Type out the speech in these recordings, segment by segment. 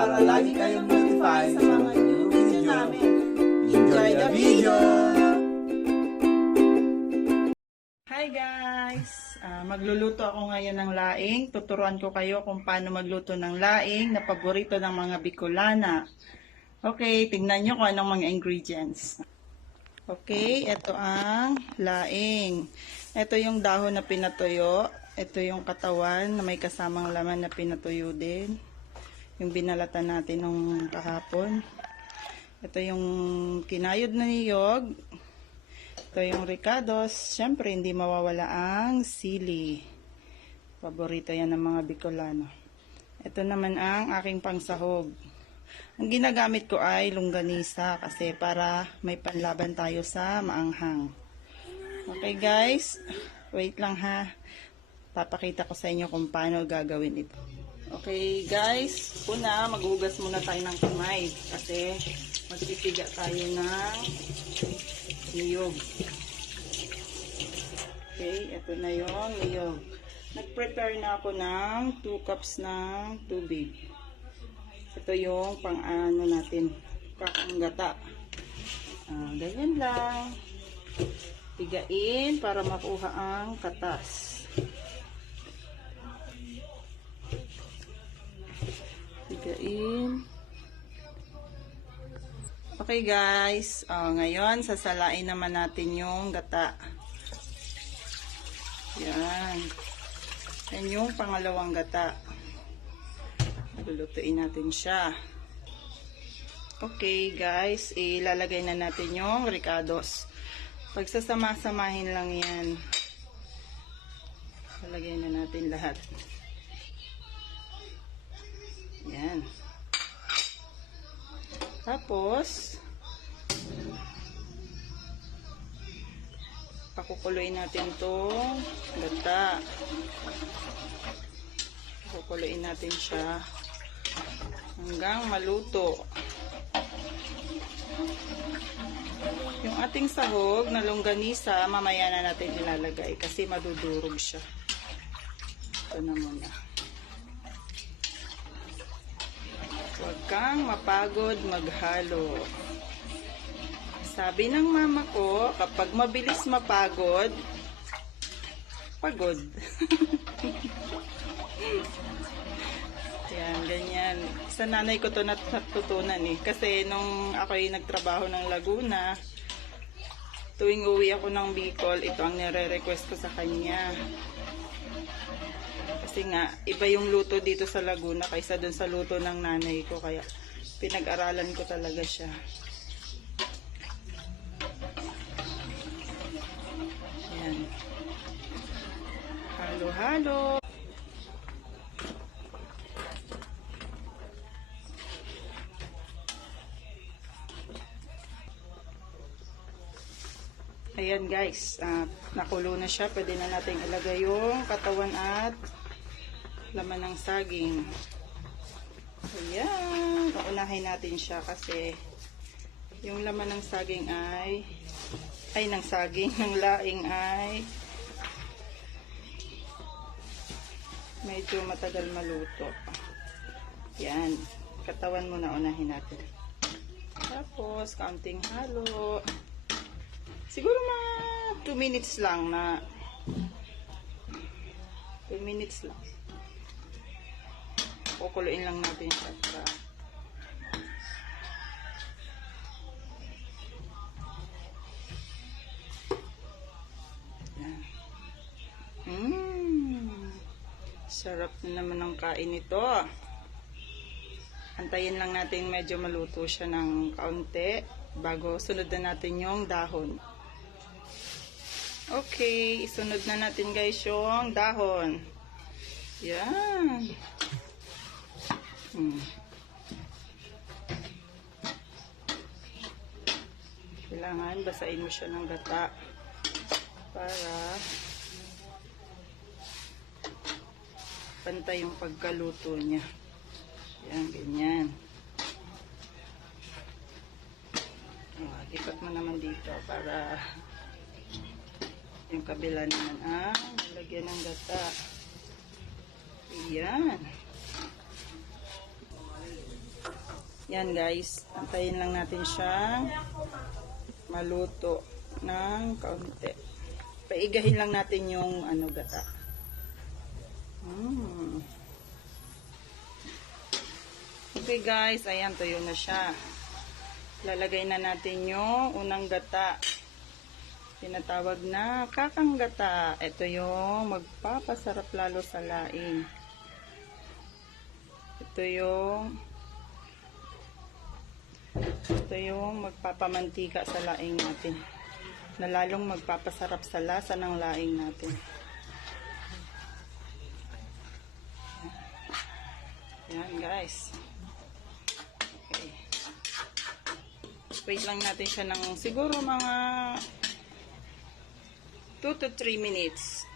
para lagi kayong notify sa mga new video namin. Enjoy the video! Hi guys! Magluluto ako ngayon ng laing. Tuturuan ko kayo kung paano magluto ng laing na paborito ng mga Bicolana. Okay, tingnan nyo kung anong mga ingredients. Okay, ito ang laing. Ito yung dahon na pinatuyo. Ito yung katawan na may kasamang laman na pinatuyo din. Yung binalatan natin nung kahapon. Ito yung kinayod na niyog. Ito yung ricados. Siyempre, hindi mawawala ang sili. Paborito yan ng mga Bicolano. Ito naman ang aking pangsahog. Ang ginagamit ko ay longganisa kasi para may panlaban tayo sa maanghang. Okay guys, wait lang ha. Papakita ko sa inyo kung paano gagawin ito. Okay guys, una maghugas muna tayo ng kamay kasi magpipiga tayo ng niyog. Okay, ito na yung niyog. Nag-prepare na ako ng 2 cups ng tubig. Ito yung pang-ano natin, kakanggata. Ganyan lang. Pigain para makuha ang katas. Pigain. Okay guys, ngayon sasalain naman natin yung gata. Yan. Yan yung pangalawang gata. Lulutuin natin siya. Okay guys, ilalagay na natin yung ricados. Pagsasama-samahin lang yan. Lalagay na natin lahat. Yan. Tapos, pakukuluin natin itong gata. Pakukuluin natin siya hanggang maluto. Yung ating sahog na longganisa, mamaya na natin ilalagay kasi madudurog siya. Ito na muna. Huwag kang mapagod maghalo. Sabi ng mama ko, kapag mabilis mapagod, pagod. Yan, ganyan. Sa nanay ko to natutunan eh. Kasi nung ako'y nagtrabaho ng Laguna, tuwing uwi ako ng Bikol, ito ang nire-request ko sa kanya. Kasi nga, iba yung luto dito sa Laguna kaysa dun sa luto ng nanay ko. Kaya pinag-aralan ko talaga siya. Yan. Halo-halo. Ayan guys, nakulo na siya. Pwede na natin ilagay yung katawan at laman ng saging. Ayan, uunahin natin siya kasi yung laman ng saging ng laing ay medyo matagal maluto. Ayan, katawan muna unahin natin. Tapos, kaunting halo. Siguro mga 2 minutes lang na 2 minutes lang. Kukuluin lang natin siya para sarap na naman ang kain ito. Antayin lang natin medyo maluto siya ng kaunti bago sunod na natin yung dahon. Okay, isunod na natin guys yung dahon. Yan. Kailangan basahin mo siya ng gata para pantay yung pagkaluto niya. Yan, ganyan. Lipat mo naman dito para yung kabila naman nalagyan ng gata. Ayan. Yan guys, antayin lang natin siyang maluto ng kaunti. Paigahin lang natin yung gata. Okay guys, ayan, tuyo na siya. Lalagay na natin yung unang gata. Tinatawag na kakang gata. Ito yung magpapasarap lalo sa laing. Ito yung magpapamantika sa laing natin. Na lalong magpapasarap sa lasa ng laing natin. Yan guys. Okay. Wait lang natin siya ng siguro mga 2 to 3 minutes.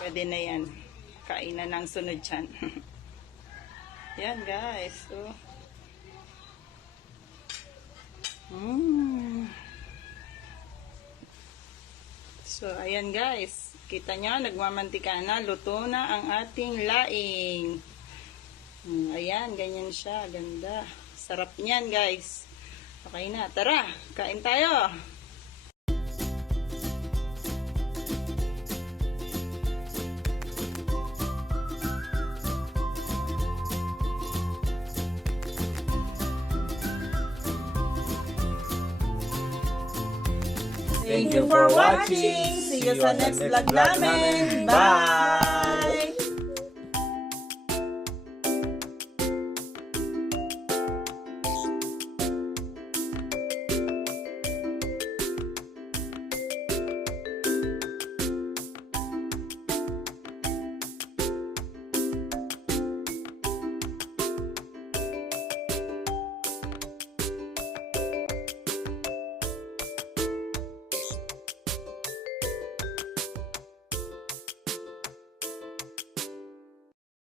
Pwede na yan. Kain na ng sunod dyan. Yan guys. So, ayan guys. Kita nyo, nagmamantika na. Luto na ang ating laing. Ayan, ganyan siya. Ganda. Sarap niyan guys. Okay na. Tara, kain tayo. Thank you for watching. See you sa next vlog namin. Bye!